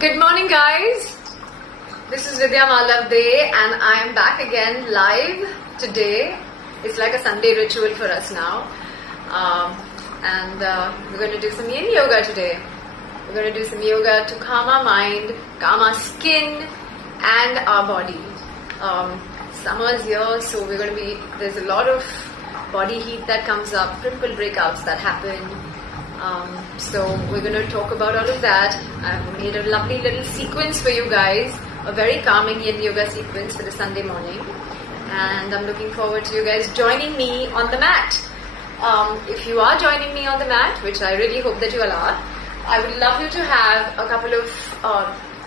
Good morning, guys. This is Vidya Malavde, and I am back again live today. It's like a Sunday ritual for us now, and we're going to do some yin yoga today. We're going to do some yoga to calm our mind, calm our skin, and our body. Summer's here, so there's a lot of body heat that comes up, pimple breakouts that happen. So we're going to talk about all of that. I've made a lovely little sequence for you guys, a very calming yin yoga sequence for the Sunday morning, and I'm looking forward to you guys joining me on the mat. If you are joining me on the mat, which I really hope that you all are, I would love you to have a couple of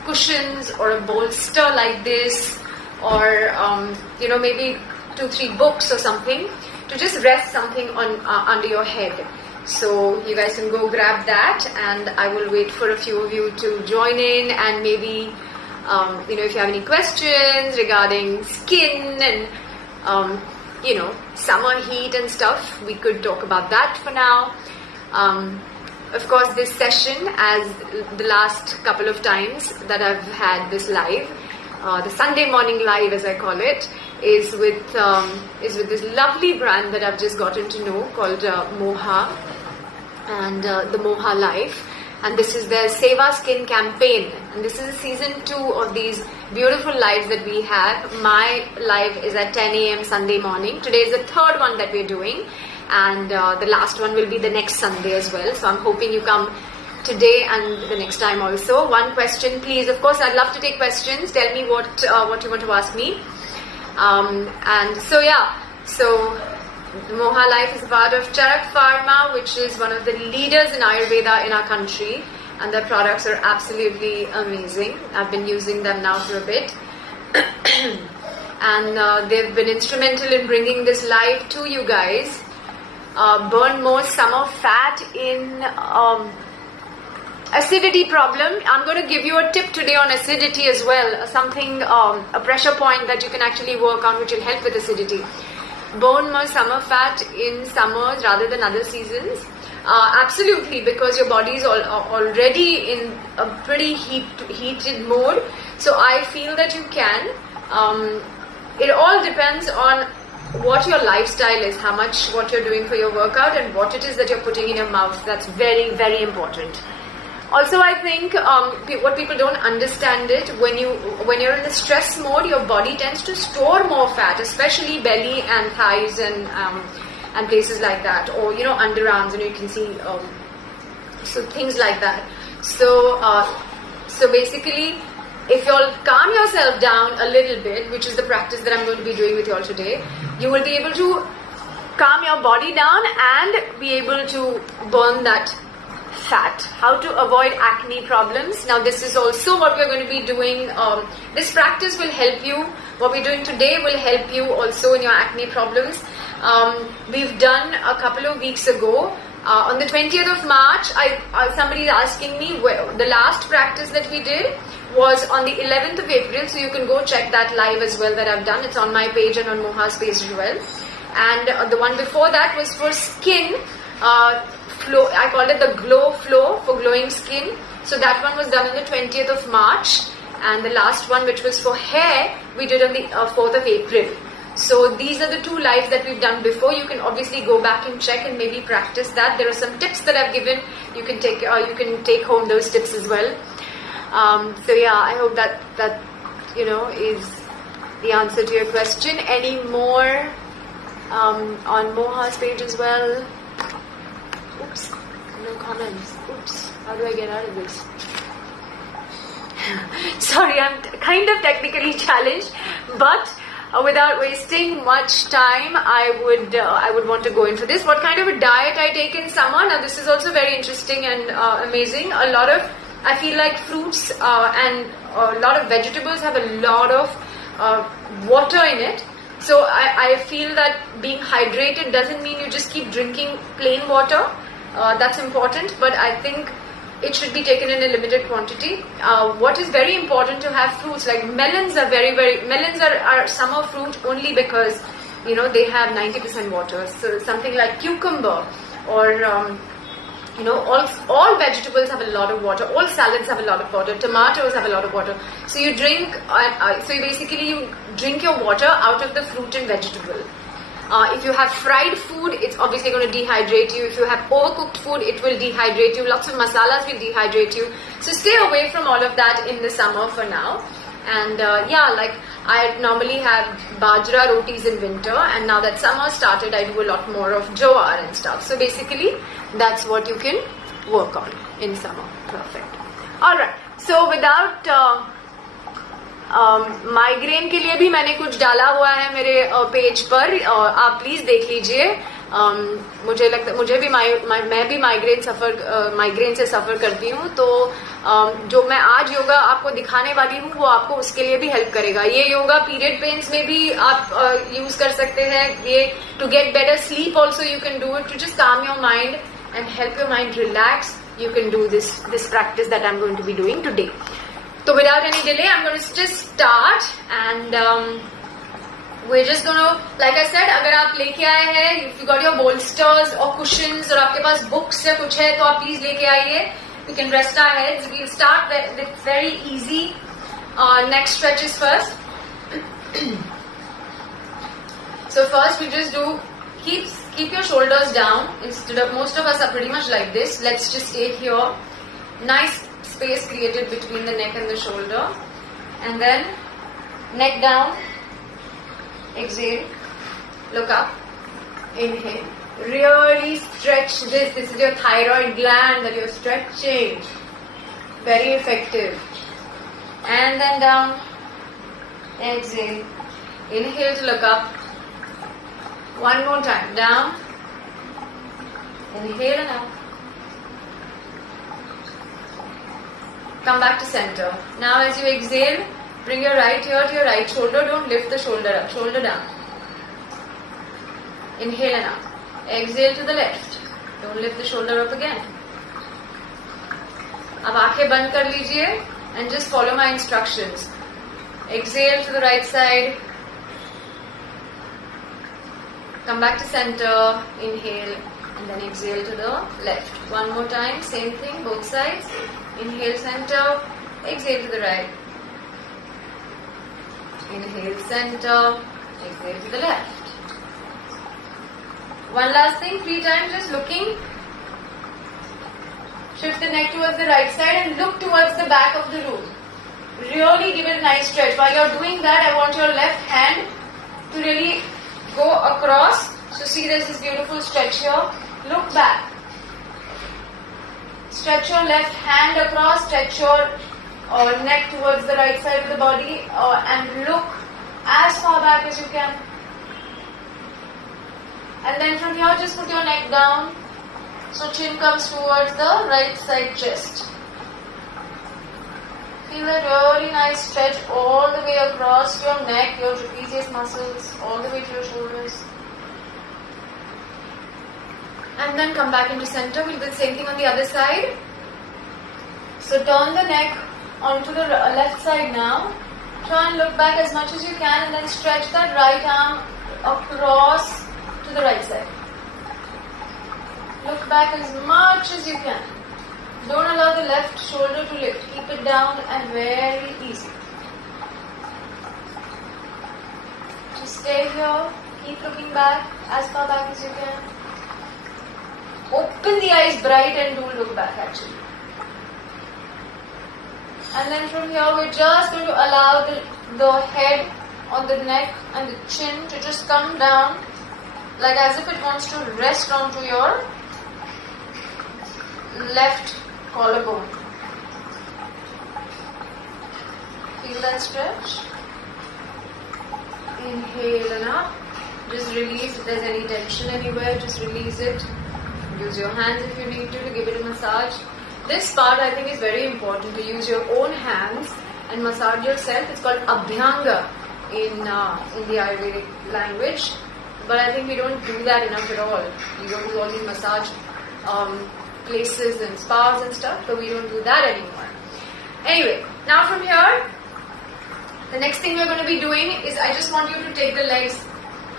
cushions or a bolster like this, or maybe 2-3 books or something to just rest something on under your head. So you guys can go grab that, and I will wait for a few of you to join in, and maybe if you have any questions regarding skin and summer heat and stuff, we could talk about that for now. Of course, this session, as the last couple of times that I've had this live, the Sunday morning live as I call it, is with this lovely brand that I've just gotten to know called Moha, and the Moha Life, and this is their Save Our Skin campaign, and this is season 2 of these beautiful lives that we have. My live is at 10 a.m. Sunday morning. Today is the third one that we're doing, and the last one will be the next Sunday as well. So I'm hoping you come today and the next time also. One question, please. Of course, I'd love to take questions. Tell me what you want to ask me. So Moha Life is a part of Charak Pharma, which is one of the leaders in Ayurveda in our country, and their products are absolutely amazing. I've been using them now for a bit, and they've been instrumental in bringing this live to you guys. Burn more summer fat in acidity problem. I'm going to give you a tip today on acidity as well, a pressure point that you can actually work on, which will help with acidity. Burn more summer fat in summers rather than other seasons. Absolutely, because your body is already in a pretty heated mode. So I feel that you can. It all depends on what your lifestyle is, what you're doing for your workout, and what it is that you're putting in your mouth. That's very, very important. Also, I think what people don't understand it, when you're in a stress mode, your body tends to store more fat, especially belly and thighs and places like that, or underarms, and you can see so things like that. So basically, if you'll calm yourself down a little bit, which is the practice that I'm going to be doing with you all today, you will be able to calm your body down and be able to burn that fat. How to avoid acne problems. Now this is also what we're going to be doing. This practice will help you. What we're doing today will help you also in your acne problems. We've done a couple of weeks ago, on the 20th of March, somebody is asking me, the last practice that we did was on the 11th of April, so you can go check that live as well that I've done. It's on my page and on Moha's page as well. And the one before that was for skin, flow. I called it the Glow Flow for glowing skin. So that one was done on the 20th of March, and the last one, which was for hair, we did on the 4th of April. So these are the 2 lives that we've done before. You can obviously go back and check and maybe practice that. There are some tips that I've given. You can take home those tips as well. I hope that is the answer to your question. Any more on Moha's page as well? Oops, no comments. Oops, how do I get out of this? Sorry, I'm kind of technically challenged, but without wasting much time, I would want to go in for this. What kind of a diet I take in summer? Now this is also very interesting and amazing. I feel like fruits and a lot of vegetables have a lot of water in it. So I feel that being hydrated doesn't mean you just keep drinking plain water. That's important, but I think it should be taken in a limited quantity. What is very important to have fruits like melons are melons are summer fruit only because they have 90% water. So something like cucumber or You know, all vegetables have a lot of water. All salads have a lot of water. Tomatoes have a lot of water. So you drink. So you drink your water out of the fruit and vegetable. If you have fried food, it's obviously going to dehydrate you. If you have overcooked food, it will dehydrate you. Lots of masalas will dehydrate you. So stay away from all of that in the summer for now. And like I normally have bajra rotis in winter, and now that summer started, I do a lot more of jowar and stuff. So basically, that's what you can work on in summer. Perfect. Alright, so without migraine के लिए भी मैंने कुछ डाला हुआ है मेरे page पर, आप प्लीज देख लीजिए. मुझे भी मैं भी माइग्रेन से सफर करती हूँ, तो जो मैं आज योगा आपको दिखाने वाली हूँ वो आपको उसके लिए भी हेल्प करेगा. ये योगा पीरियड पेन्स में भी आप यूज कर सकते हैं. ये to get better sleep also you can do it, to just calm your mind and help your mind relax. You can do this practice that I'm going to be doing today. So without any delay, I'm going to just start, and we're just going to, like I said, अगर आप लेके आए हैं, if you got your bolsters or cushions और आपके पास books या कुछ है तो आप please लेके आइए. We can rest our heads. We'll start with very easy neck stretches first. So first we just do keep your shoulders down. Instead of, most of us are pretty much like this. Let's just stay here. Nice space created between the neck and the shoulder. And then neck down. Exhale. Look up. Inhale. Really stretch this. This is your thyroid gland that you're stretching. Very effective. And then down. Exhale. Inhale to look up. One more time. Down. Inhale and up. Come back to center. Now as you exhale, bring your right ear to your right shoulder. Don't lift the shoulder up. Shoulder down. Inhale and up. Exhale to the left. Don't lift the shoulder up again. अब आंखें बंद कर लीजिए and just follow my instructions. Exhale to the right side. Come back to center, inhale, and then exhale to the left. One more time, same thing, both sides. Inhale center, exhale to the right. Inhale center, exhale to the left. One last thing, 3 times, just looking. Shift the neck towards the right side and look towards the back of the room. Really give it a nice stretch. While you're doing that, I want your left hand to really go across. So see, there's this beautiful stretch here. Look back. Stretch your left hand across. Stretch your neck towards the right side of the body, and look as far back as you can. And then from here, just put your neck down. So chin comes towards the right side chest. Feel that really nice stretch all the way across your neck, your trapezius muscles, all the way to your shoulders. And then come back into center. We'll do the same thing on the other side. So turn the neck onto the left side now. Try and look back as much as you can, and then stretch that right arm across to the right side. Look back as much as you can. Don't allow the left shoulder to lift. Keep it down and very easy. Just stay here. Keep looking back as far back as you can. Open the eyes bright and do look back actually. And then from here we're just going to allow the head on the neck and the chin to just come down like as if it wants to rest onto your left collarbone. Feel that stretch. Inhale and up. Just release if there's any tension anywhere. Just release it. Use your hands if you need to give it a massage. This part I think is very important, to use your own hands and massage yourself. It's called Abhyanga in the Ayurvedic language. But I think we don't do that enough at all. We don't do all these massage places and spas and stuff, so we don't do that anymore. Anyway, now from here, the next thing we're going to be doing is I just want you to take the legs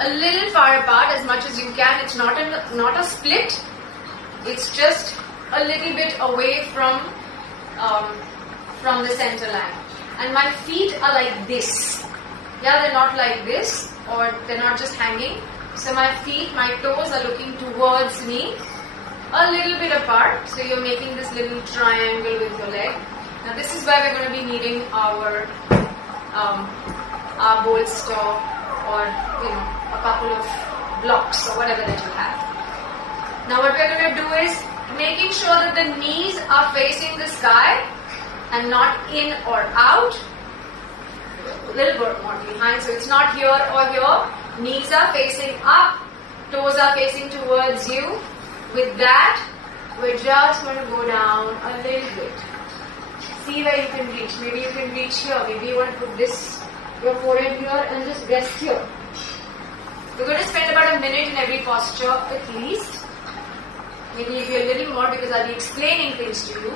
a little far apart as much as you can. It's not a split. It's just a little bit away from the center line. And my feet are like this. Yeah, they're not like this, or they're not just hanging. So my feet, my toes are looking towards me, a little bit apart. So you're making this little triangle with your leg. Now this is where we're going to be needing our bolster, or a couple of blocks or whatever that you have. Now what we're going to do is making sure that the knees are facing the sky and not in or out. A little bit more behind, so it's not here or here. Knees are facing up, toes are facing towards you. With that, we're just going to go down a little bit. See where you can reach. Maybe you can reach here. Maybe you want to put your forehead here and just rest here. We're going to spend about a minute in every posture at least. Maybe a little more because I'll be explaining things to you.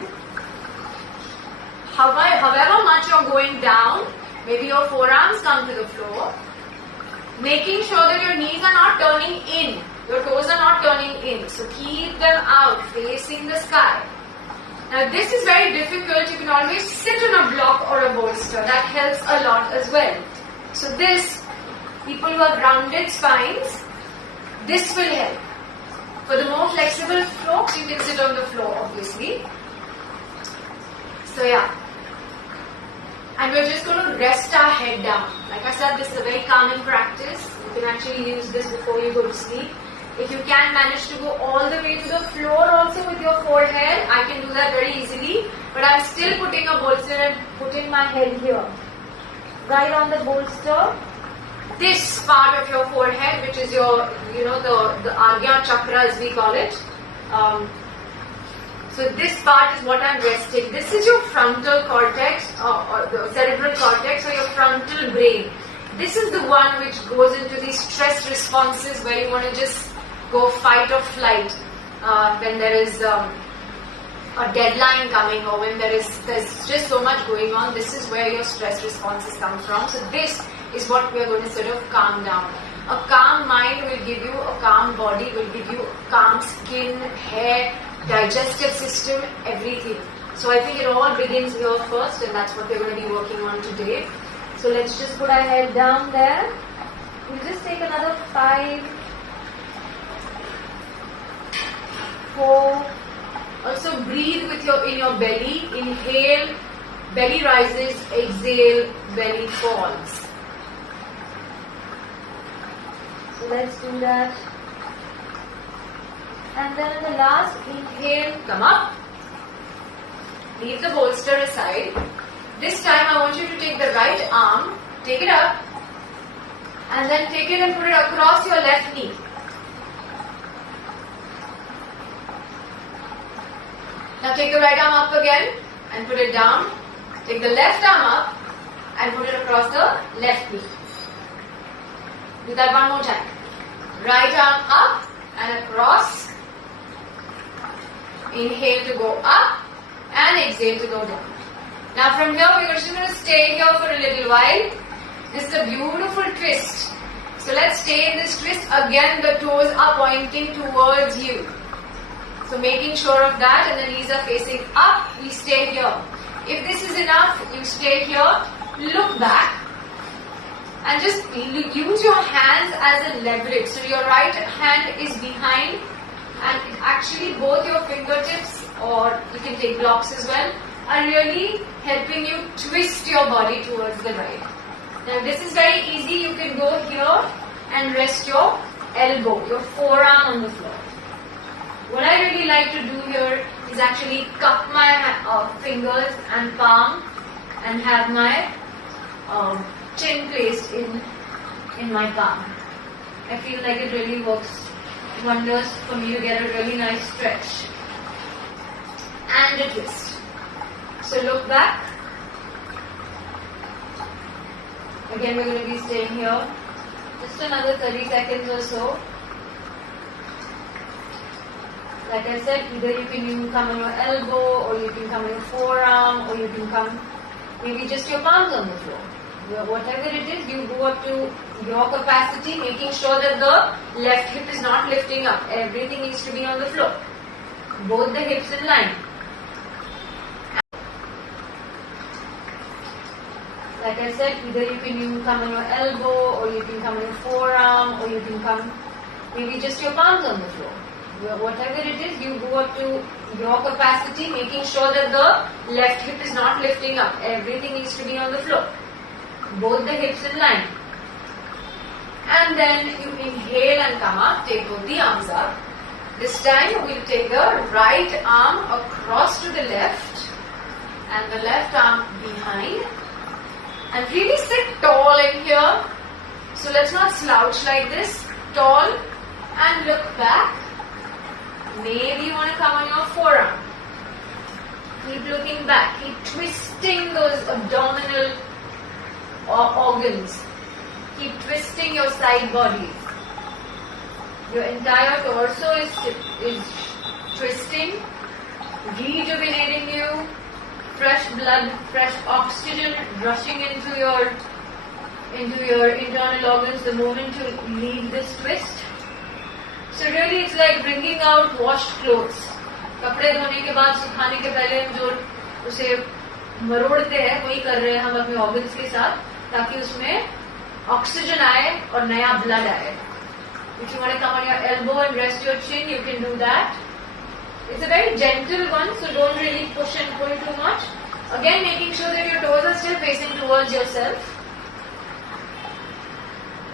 However much you're going down, maybe your forearms come to the floor. Making sure that your knees are not turning in. Your toes are not turning in. So keep them out, facing the sky. Now this is very difficult. You can always sit on a block or a bolster. That helps a lot as well. So this, people who have rounded spines, this will help. For the more flexible folks, you can sit on the floor obviously. So yeah. And we're just going to rest our head down. Like I said, this is a very calming practice. You can actually use this before you go to sleep. If you can manage to go all the way to the floor also with your forehead, I can do that very easily. But I'm still putting a bolster and putting my head here. Right on the bolster. This part of your forehead, which is your, the Agya chakra as we call it. So this part is what I'm resting. This is your frontal cortex or the cerebral cortex or your frontal brain. This is the one which goes into these stress responses where you want to just go fight or flight when there is a deadline coming or when there's just so much going on. This is where your stress responses come from. So this is what we are going to sort of calm down. A calm mind will give you a calm body, will give you calm skin, hair, digestive system, everything. So I think it all begins here first, and that's what we're going to be working on today. So let's just put our head down there. We'll just take another 5, 4. Also breathe in your belly. Inhale, belly rises. Exhale, belly falls. So let's do that. And then in the last inhale, come up. Leave the bolster aside. This time I want you to take the right arm, take it up, and then take it and put it across your left knee. Now take the right arm up again and put it down. Take the left arm up and put it across the left knee. Do that one more time. Right arm up and across. Inhale to go up and exhale to go down. Now from here we're just going to stay here for a little while. This is a beautiful twist. So let's stay in this twist. Again the toes are pointing towards you. So making sure of that, and the knees are facing up, we stay here. If this is enough, you stay here, look back and just use your hands as a leverage. So your right hand is behind and actually both your fingertips, or you can take blocks as well, are really helping you twist your body towards the right. Now this is very easy. You can go here and rest your elbow, your forearm on the floor. What I really like to do here is actually cup my fingers and palm and have my chin placed in my palm. I feel like it really works wonders for me to get a really nice stretch and a twist. So look back. Again we're going to be staying here just another 30 seconds or so. Like I said, either you can come on your elbow, or you can come on your forearm, or you can come maybe just your palms on the floor. Whatever it is, you go up to your capacity, making sure that the left hip is not lifting up. Everything needs to be on the floor. both the hips in line. Like I said, either you can come on your elbow, or you can come on your forearm, or you can come maybe just your palms on the floor. Whatever it is, you go up to your capacity, making sure that the left hip is not lifting up. Everything needs to be on the floor. Both the hips in line. And then you inhale and come up, take both the arms up. This time we'll take the right arm across to the left and the left arm behind. And really sit tall in here. So let's not slouch like this. Tall and look back. Maybe you want to come on your forearm. Keep looking back. Keep twisting those abdominal organs. Keep twisting your side body. Your entire torso is twisting, rejuvenating you. Fresh blood, fresh oxygen rushing into your internal organs the moment you leave this twist. So really it's like bringing out washed clothes. कपड़े धोने के बाद सुखाने के पहले हम जो उसे मरोड़ते हैं वही कर रहे हैं हम अपने ऑर्गन्स के साथ, ताकि उसमें ऑक्सीजन आए और नया ब्लड आए. If you want to come on your elbow and rest your chin, you can do that. It's a very gentle one, so don't really push and pull too much. Again, making sure that your toes are still facing towards yourself.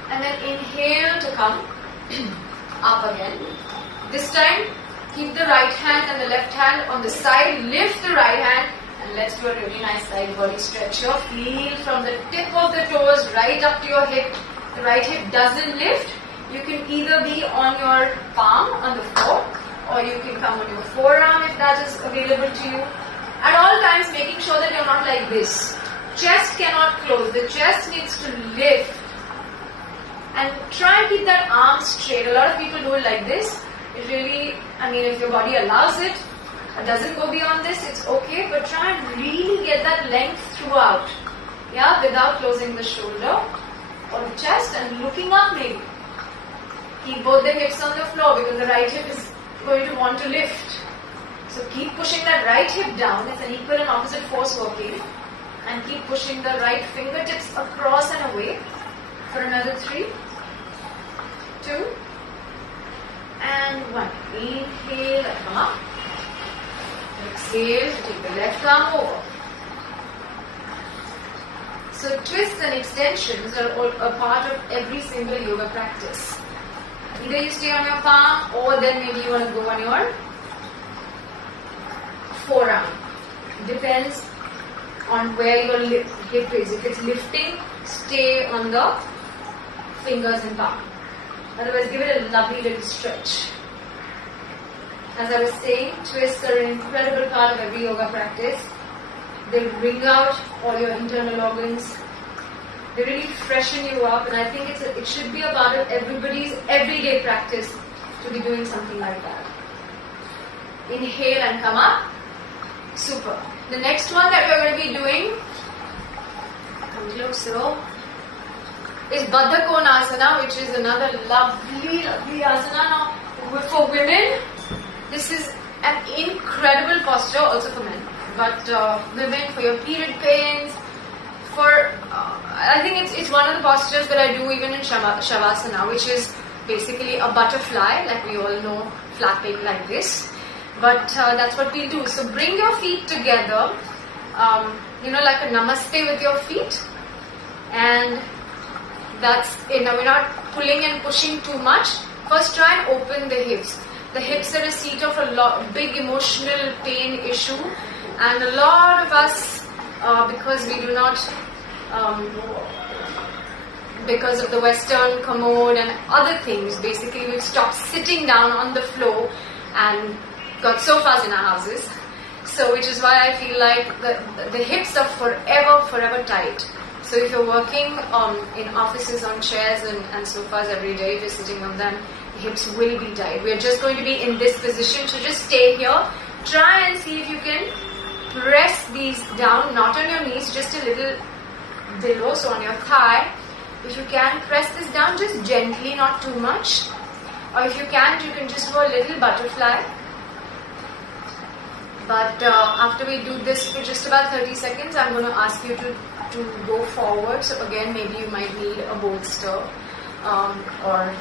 And then inhale to come up again. This time, keep the right hand and the left hand on the side. Lift the right hand and let's do a really nice side body stretch here. Feel from the tip of the toes right up to your hip. The right hip doesn't lift. You can either be on your palm on the floor, or you can come on your forearm if that is available to you. At all times, making sure that you're not like this. Chest cannot close. The chest needs to lift. And try and keep that arm straight. A lot of people do it like this. It really, if your body allows it, doesn't go beyond this, it's okay. But try and really get that length throughout. Yeah, without closing the shoulder or the chest and looking up maybe. Keep both the hips on the floor because the right hip is going to want to lift. So keep pushing that right hip down. It's an equal and opposite force working. And keep pushing the right fingertips across and away for another 3, 2, and 1. Inhale and come up. Exhale to take the left arm over. So twists and extensions are all a part of every single yoga practice. Either you stay on your palm or then maybe you want to go on your forearm. Depends on where your hip is. If it's lifting, stay on the fingers and palm. Otherwise, give it a lovely little stretch. As I was saying, twists are an incredible part of every yoga practice. They bring out all your internal organs. They really freshen you up, and I think it should be a part of everybody's everyday practice to be doing something like that. Inhale and come up. Super. The next one that we're going to be doing, come closer, is Baddha Konasana, which is another lovely asana. Now, for women, this is an incredible posture, also for men. But women, for your period pains, I think it's one of the postures that I do even in Shavasana, which is basically a butterfly, like we all know, flapping like this. But that's what we do. So bring your feet together, like a namaste with your feet. And that's it. Now we're not pulling and pushing too much. First try and open the hips. The hips are a seat of a big emotional pain issue. And a lot of us, because we do not, because of the Western commode and other things, basically we've stopped sitting down on the floor and got sofas in our houses. So which is why I feel like the hips are forever tight. So if you're working in offices on chairs and sofas every day, just sitting on them, the hips will be tight. We're just going to be in this position, so just stay here. Try and see if you can press these down, not on your knees, just a little below, so on your thigh. If you can, press this down just gently, not too much. Or if you can't, you can just do a little butterfly. But after we do this for just about 30 seconds, I'm going to ask you to go forward. So again, maybe you might need a bolster or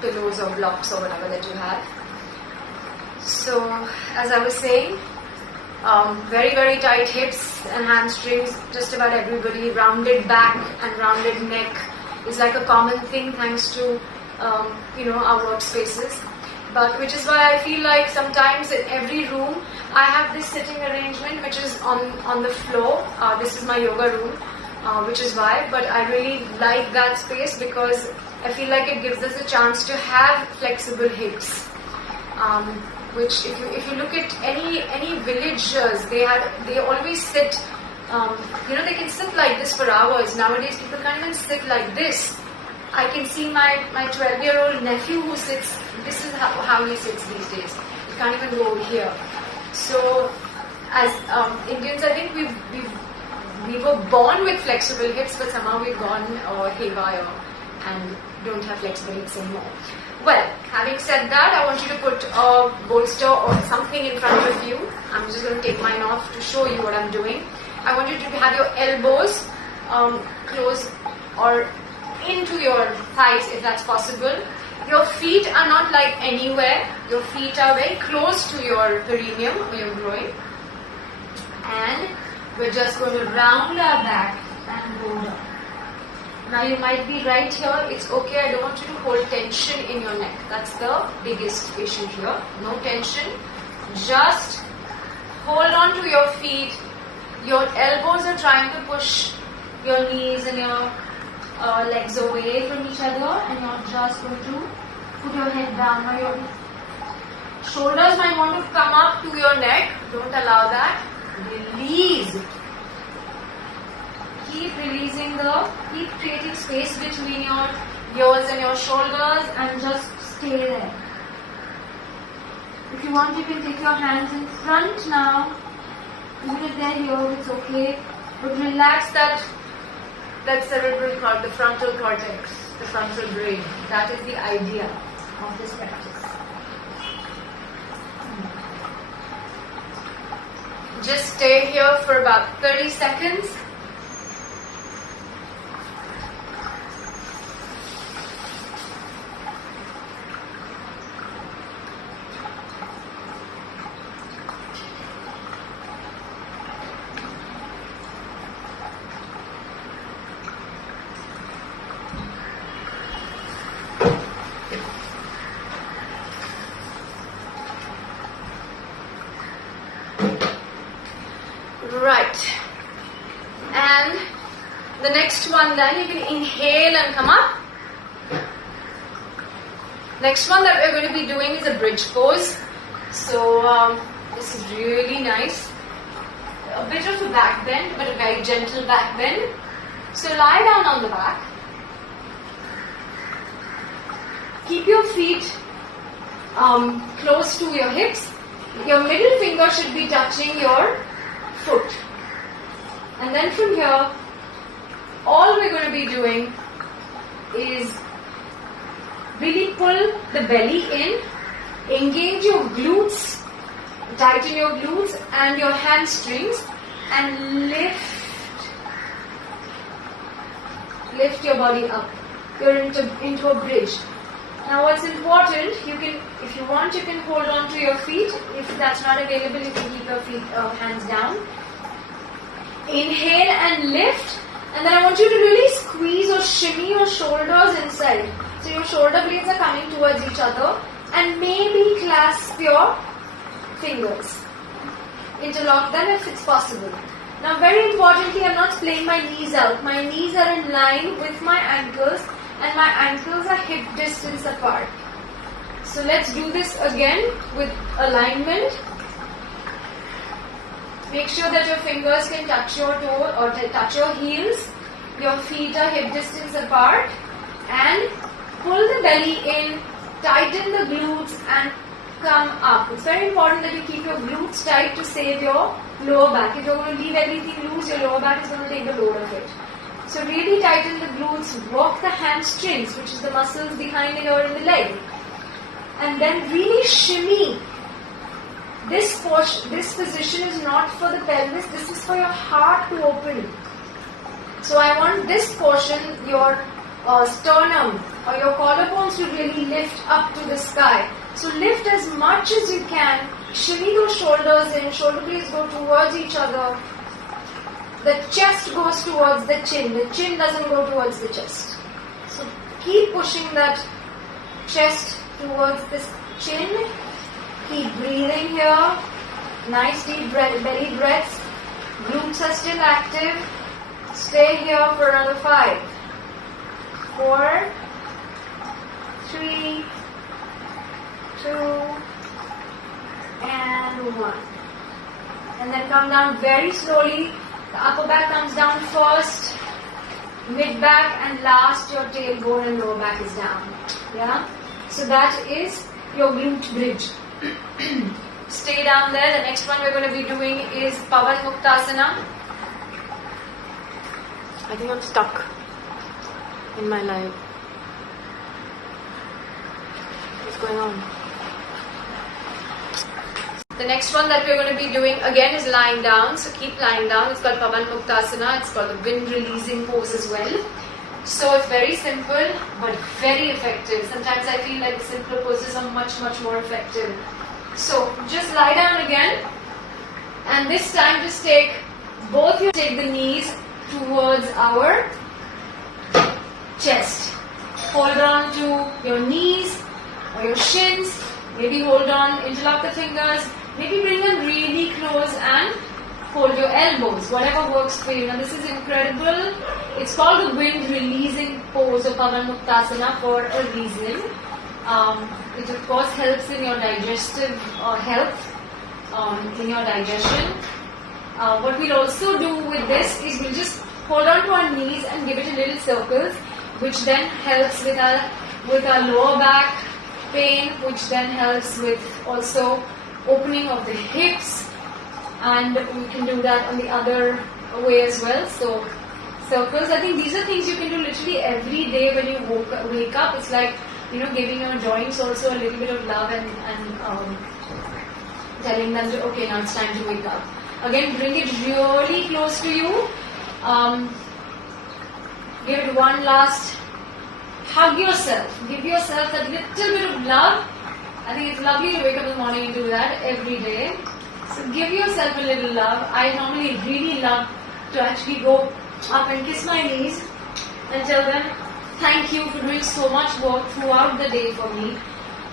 pillows or blocks or whatever that you have. So as I was saying, very, very tight hips and hamstrings, just about everybody. Rounded back and rounded neck is like a common thing thanks to our workspaces. But which is why I feel like sometimes in every room I have this sitting arrangement which is on the floor. This is my yoga room, which is why. But I really like that space because I feel like it gives us a chance to have flexible hips. Which if you look at any villagers, they always sit. They can sit like this for hours. Nowadays, people can't even sit like this. I can see my 12-year-old nephew who sits. This is how he sits these days. He can't even go over here. So, as Indians, I think we were born with flexible hips, but somehow we've gone haywire and don't have flexible hips anymore. Well, having said that, I want you to put a bolster or something in front of you. I'm just going to take mine off to show you what I'm doing. I want you to have your elbows close or into your thighs if that's possible. Your feet are not like anywhere. Your feet are very close to your perineum or your groin. And we're just going to round our back and go down. Now you might be right here. It's okay. I don't want you to hold tension in your neck. That's the biggest issue here. No tension. Just hold on to your feet. Your elbows are trying to push your knees and your legs away from each other, and you're just going to put your head down. Now your shoulders might want to come up to your neck. Don't allow that. Release. Keep releasing keep creating space between yours and your shoulders and just stay there. If you want, you can take your hands in front now. Even if they're here, it's okay. But relax that cerebral cortex, the frontal cortex, the frontal brain. That is the idea of this practice. Just stay here for about 30 seconds. Right. And the next one then, you can inhale and come up. Next one that we're going to be doing is a bridge pose. So this is really nice. A bit of a back bend, but a very gentle back bend. So lie down on the back. Keep your feet close to your hips. Your middle finger should be touching your foot. And then from here, all we're going to be doing is really pull the belly in, engage your glutes, tighten your glutes and your hamstrings, and lift your body up. You're into a bridge. Now what's important, if you want, you can hold on to your feet. If that's not available, you can keep your feet, hands down. Inhale and lift. And then I want you to really squeeze or shimmy your shoulders inside. So your shoulder blades are coming towards each other. And maybe clasp your fingers. Interlock them if it's possible. Now very importantly, I'm not splaying my knees out. My knees are in line with my ankles. And my ankles are hip distance apart. So let's do this again with alignment. Make sure that your fingers can touch your toe or touch your heels. Your feet are hip distance apart. And pull the belly in, tighten the glutes and come up. It's very important that you keep your glutes tight to save your lower back. If you're going to leave everything loose, your lower back is going to take the load of it. So really tighten the glutes, work the hamstrings, which is the muscles behind here in the leg. And then really shimmy this position is not for the pelvis, this is for your heart to open. So I want this portion, your sternum or your collarbones to really lift up to the sky. So lift as much as you can, shimmy those shoulders in, shoulder blades go towards each other. The chest goes towards the chin doesn't go towards the chest. So keep pushing that chest towards the chin. Keep breathing here. Nice deep belly breaths. Glutes are still active. Stay here for another 5, 4, 3, 2, and 1. And then come down very slowly. The upper back comes down first, mid back, and last your tailbone and lower back is down. Yeah? So that is your glute bridge. Stay down there. The next one we're going to be doing is Pavan Muktasana. I think I'm stuck in my life. What's going on? The next one that we're going to be doing again is lying down. So keep lying down. It's called Pavan Muktasana. It's called the wind releasing pose as well. So it's very simple but very effective. Sometimes I feel like the simpler poses are much more effective. So just lie down again, and this time just take the knees towards our chest. Hold on to your knees or your shins. Maybe hold on, interlock the fingers. Maybe bring them really close and hold your elbows, whatever works for you. Now this is incredible. It's called the wind releasing pose of Pavan Muktasana for a reason. It of course helps in your digestive health, in your digestion. What we'll also do with this is we'll just hold on to our knees and give it a little circles, which then helps with our lower back pain, which then helps with also opening of the hips, and we can do that on the other way as well. So circles, I think these are things you can do literally every day when you wake up. It's like, giving your joints also a little bit of love and telling them that, okay, now it's time to wake up. Again, bring it really close to you. Give it one last hug yourself. Give yourself that little bit of love. I think it's lovely to wake up in the morning and do that every day. So give yourself a little love. I normally really love to actually go up and kiss my knees and tell them, thank you for doing so much work throughout the day for me.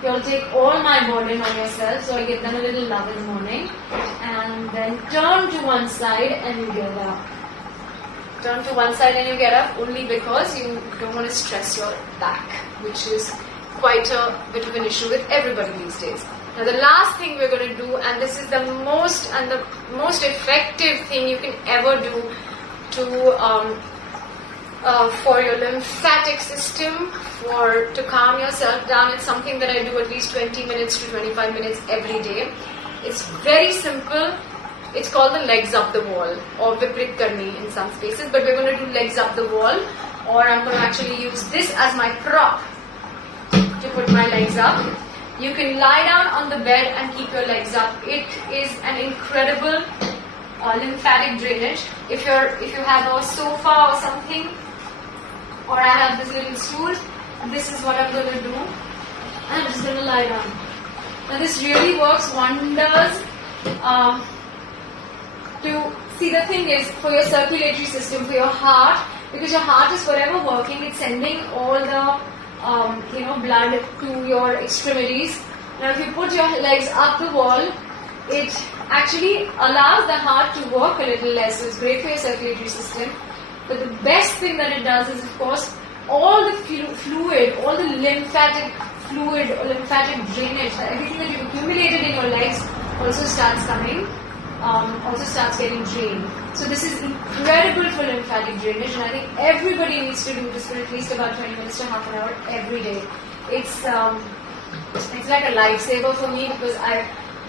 You'll take all my burden on yourself, so I give them a little love in the morning. And then turn to one side and you get up. Turn to one side and you get up only because you don't want to stress your back, which is quite a bit of an issue with everybody these days. Now the last thing we're going to do, and this is the most effective thing you can ever do for your lymphatic system, to calm yourself down. It's something that I do at least 20 minutes to 25 minutes every day. It's very simple. It's called the legs up the wall, or Viprit Karni in some spaces, but we're going to do legs up the wall, or I'm going to actually use this as my prop to put my legs up. You can lie down on the bed and keep your legs up. It is an incredible lymphatic drainage. If you have a sofa or something, or I have this little stool, this is what I'm going to do. I'm just going to lie down. Now this really works wonders. See, the thing is, for your circulatory system, for your heart, because your heart is forever working, it's sending all the blood to your extremities. Now if you put your legs up the wall, it actually allows the heart to work a little less, so it's great for your circulatory system. But the best thing that it does is, of course, all the fluid, all the lymphatic fluid or lymphatic drainage, everything that you've accumulated in your legs also starts coming, also starts getting drained. So this is incredible for lymphatic drainage, and I think everybody needs to do this for at least about 20 minutes to half an hour every day. It's like a lifesaver for me, because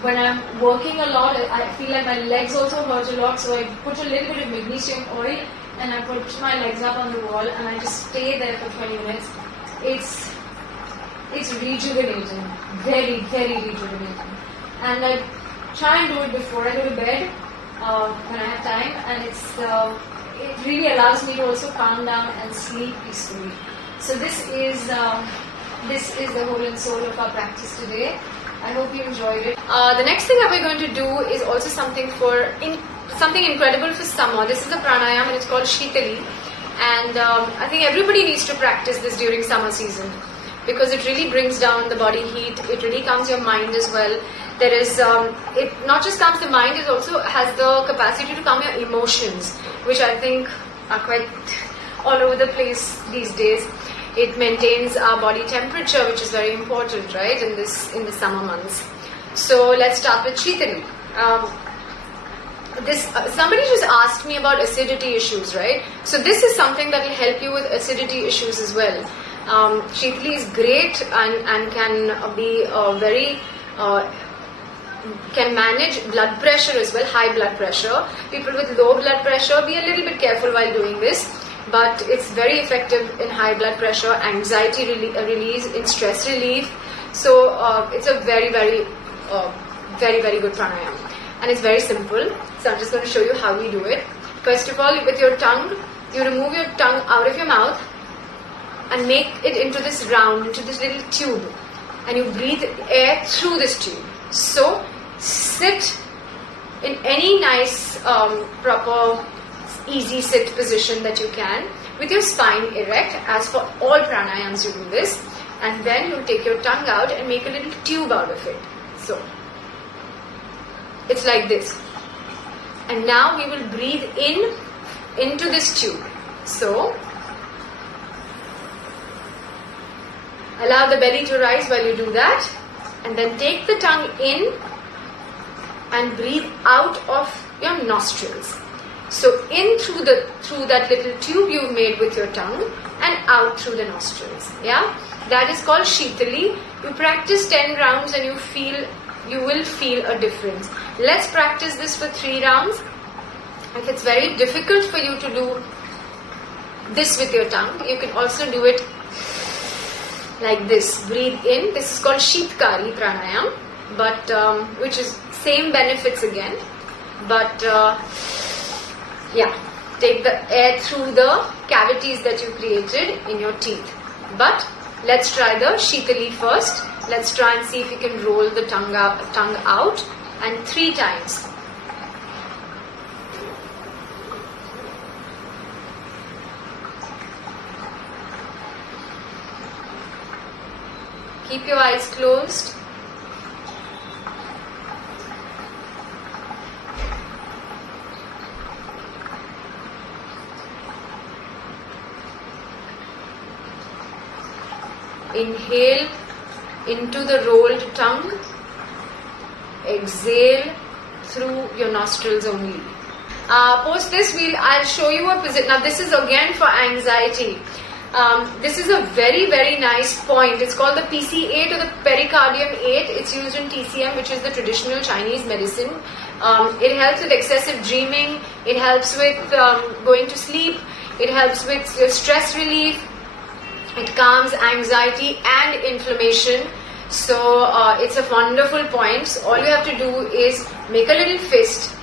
when I'm working a lot, I feel like my legs also hurt a lot, so I put a little bit of magnesium oil and I put my legs up on the wall and I just stay there for 20 minutes. It's rejuvenating, very, very rejuvenating. And try and do it before I go to bed when I have time, and it really allows me to also calm down and sleep peacefully. So this is the whole and soul of our practice today. I hope you enjoyed it. The next thing that we're going to do is also something something incredible for summer. This is a pranayama and it's called Shitali, and I think everybody needs to practice this during summer season because it really brings down the body heat. It really calms your mind as well. There is it not just calms the mind, it also has the capacity to calm your emotions, which I think are quite all over the place these days. It maintains our body temperature, which is very important, right, in the summer months. So let's start with Shitali. Somebody just asked me about acidity issues, right? So this is something that will help you with acidity issues as well. Shitali is great and can be very can manage blood pressure as well, high blood pressure. People with low blood pressure, be a little bit careful while doing this. But it's very effective in high blood pressure, anxiety release, in stress relief. So it's a very, very, very good pranayama. And it's very simple. So I'm just going to show you how we do it. First of all, with your tongue, you remove your tongue out of your mouth and make it into this round, into this little tube. And you breathe air through this tube. So sit in any nice, proper, easy sit position that you can with your spine erect. As for all pranayams, you do this, and then you take your tongue out and make a little tube out of it. So it's like this, and now we will breathe into this tube. So allow the belly to rise while you do that, and then take the tongue in and breathe out of your nostrils. So in through that little tube you've made with your tongue and out through the nostrils. Yeah, that is called Shitali. You practice 10 rounds and you will feel a difference. Let's practice this for 3 rounds. If it's very difficult for you to do this with your tongue, you can also do it like this. Breathe in. This is called Shitkari pranayam, but which is same benefits again, but yeah, take the air through the cavities that you created in your teeth. But let's try the Shitali first. Let's try and see if we can roll the tongue out, and 3 times. Keep your eyes closed. Inhale into the rolled tongue. Exhale through your nostrils only. Post this, I'll show you a position. Now this is again for anxiety. This is a very, very nice point. It's called the PC8 or the pericardium 8. It's used in TCM, which is the traditional Chinese medicine. It helps with excessive dreaming. It helps with going to sleep. It helps with stress relief. It calms anxiety and inflammation. So it's a wonderful point. So all you have to do is make a little fist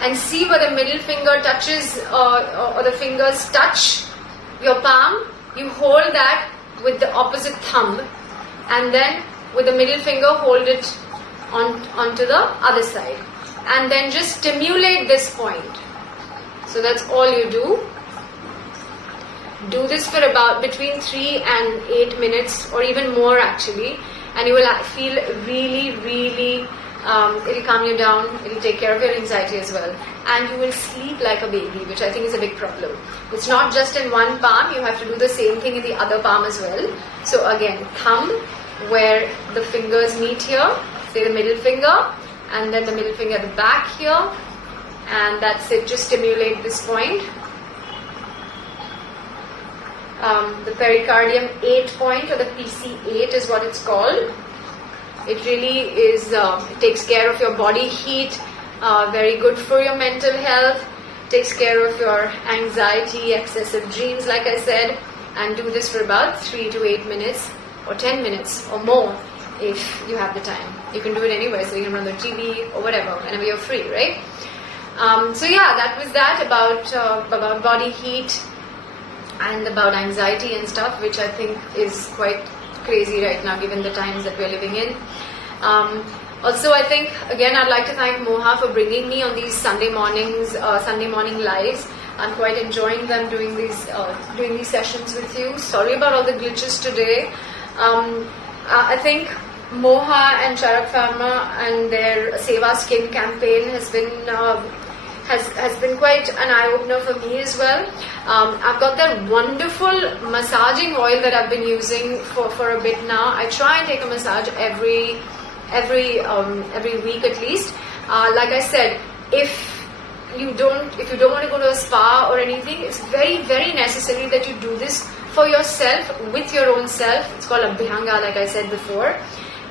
and see where the middle finger touches or the fingers touch your palm. You hold that with the opposite thumb, and then with the middle finger hold it onto the other side, and then just stimulate this point. So that's all you do. Do this for about between 3 and 8 minutes, or even more actually, and you will feel really, really, it'll calm you down, it'll take care of your anxiety as well, and you will sleep like a baby, which I think is a big problem. It's not just in one palm, you have to do the same thing in the other palm as well. So again, thumb where the fingers meet here, say the middle finger, and then the middle finger at the back here, and that's it. Just stimulate this point. The pericardium 8 point, or the PC8 is what it's called. It really is, it takes care of your body heat, very good for your mental health, takes care of your anxiety, excessive dreams like I said, and do this for about 3 to 8 minutes or 10 minutes or more if you have the time. You can do it anywhere, sitting in front of the TV or whatever, whenever you're free, right? So yeah, that was that about body heat and about anxiety and stuff, which I think is quite crazy right now given the times that we're living in. Also, I think again I'd like to thank Moha for bringing me on these Sunday morning lives. I'm quite enjoying them doing these sessions with you. Sorry about all the glitches today. I think Moha and Charak Pharma and their Seva Skin campaign has been quite an eye-opener for me as well. I've got that wonderful massaging oil that I've been using for a bit now. I try and take a massage every week at least. Like I said, if you don't want to go to a spa or anything, it's very, very necessary that you do this for yourself, with your own self. It's called Abhyanga, like I said before.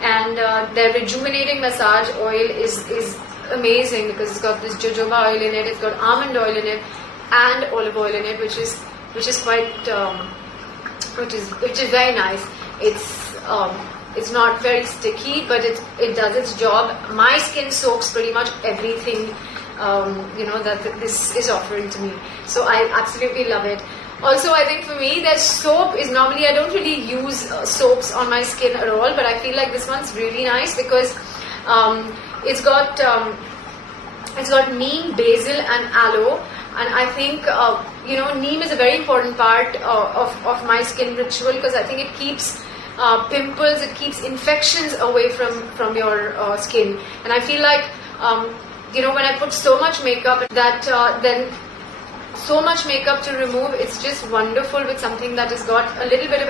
And their rejuvenating massage oil is amazing because it's got this jojoba oil in it, it's got almond oil in it, and olive oil in it, which is quite which is very nice. It's not very sticky, but it does its job. My skin soaks pretty much everything that this is offering to me, so I absolutely love it. Also, I think for me, the soap is normally, I don't really use soaps on my skin at all, but I feel like this one's really nice because it's got neem, basil and aloe, and I think neem is a very important part of my skin ritual because I think it keeps pimples, it keeps infections away from your skin. And I feel like when I put so much makeup that then so much makeup to remove, it's just wonderful with something that has got a little bit of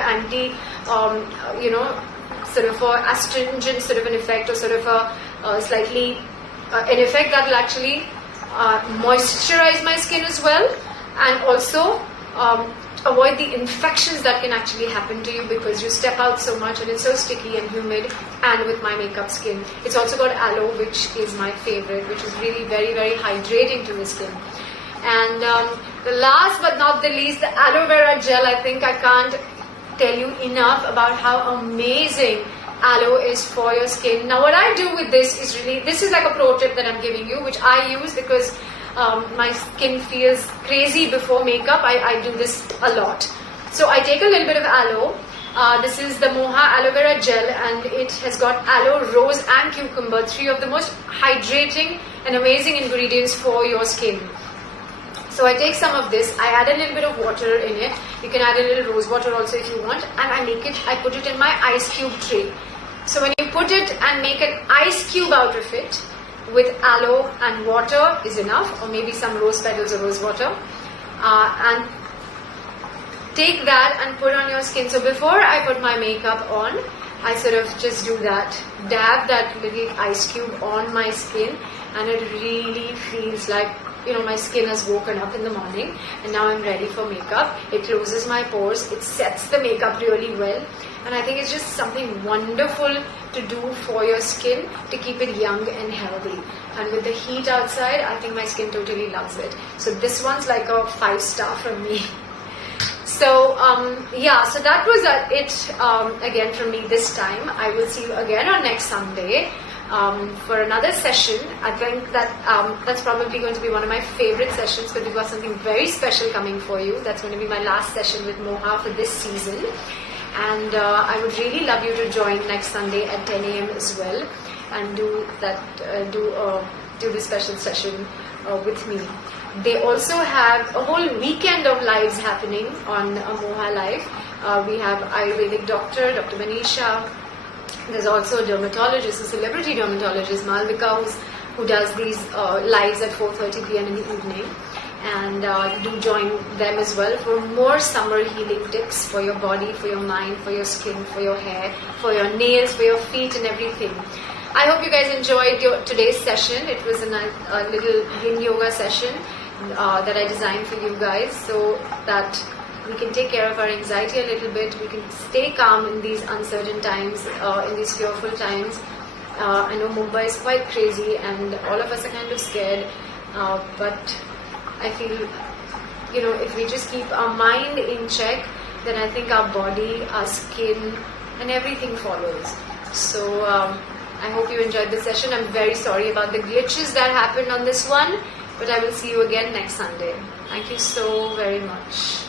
sort of a astringent sort of an effect, or sort of a slightly an effect that will actually moisturize my skin as well, and also avoid the infections that can actually happen to you because you step out so much and it's so sticky and humid. And with my makeup skin, it's also got aloe, which is my favorite, which is really very, very hydrating to the skin. And the last but not the least, the aloe vera gel. I think I can't tell you enough about how amazing aloe is for your skin. Now what I do with this is like a pro tip that I'm giving you, which I use because my skin feels crazy before makeup. I do this a lot. So I take a little bit of aloe. This is the Moha aloe vera gel, and it has got aloe, rose and cucumber, three of the most hydrating and amazing ingredients for your skin. So I take some of this, I add a little bit of water in it. You can add a little rose water also if you want, and I put it in my ice cube tray. So when you put it and make an ice cube out of it, with aloe and water is enough, or maybe some rose petals or rose water, and take that and put on your skin. So before I put my makeup on, I sort of just do that, dab that little ice cube on my skin, and it really feels like my skin has woken up in the morning and now I'm ready for makeup. It closes my pores, it sets the makeup really well, and I think it's just something wonderful to do for your skin to keep it young and healthy. And with the heat outside, I think my skin totally loves it. So this one's like a 5-star from me. So so that was it again from me this time. I will see you again on next Sunday for another session. I think that that's probably going to be one of my favorite sessions because we've got something very special coming for you. That's going to be my last session with Moha for this season. And I would really love you to join next Sunday at 10 a.m. as well and do this special session with me. They also have a whole weekend of lives happening on Moha Live. We have Ayurvedic doctor, Dr. Manisha. There's also a dermatologist, a celebrity dermatologist, Malvika, who does these lives at 4:30 p.m. in the evening. And do join them as well for more summer healing tips for your body, for your mind, for your skin, for your hair, for your nails, for your feet and everything. I hope you guys enjoyed today's session. It was a little yin yoga session that I designed for you guys so that we can take care of our anxiety a little bit. We can stay calm in these uncertain times, in these fearful times. I know Mumbai is quite crazy and all of us are kind of scared, but I feel, if we just keep our mind in check, then I think our body, our skin and everything follows. So I hope you enjoyed the session. I'm very sorry about the glitches that happened on this one, but I will see you again next Sunday. Thank you so very much.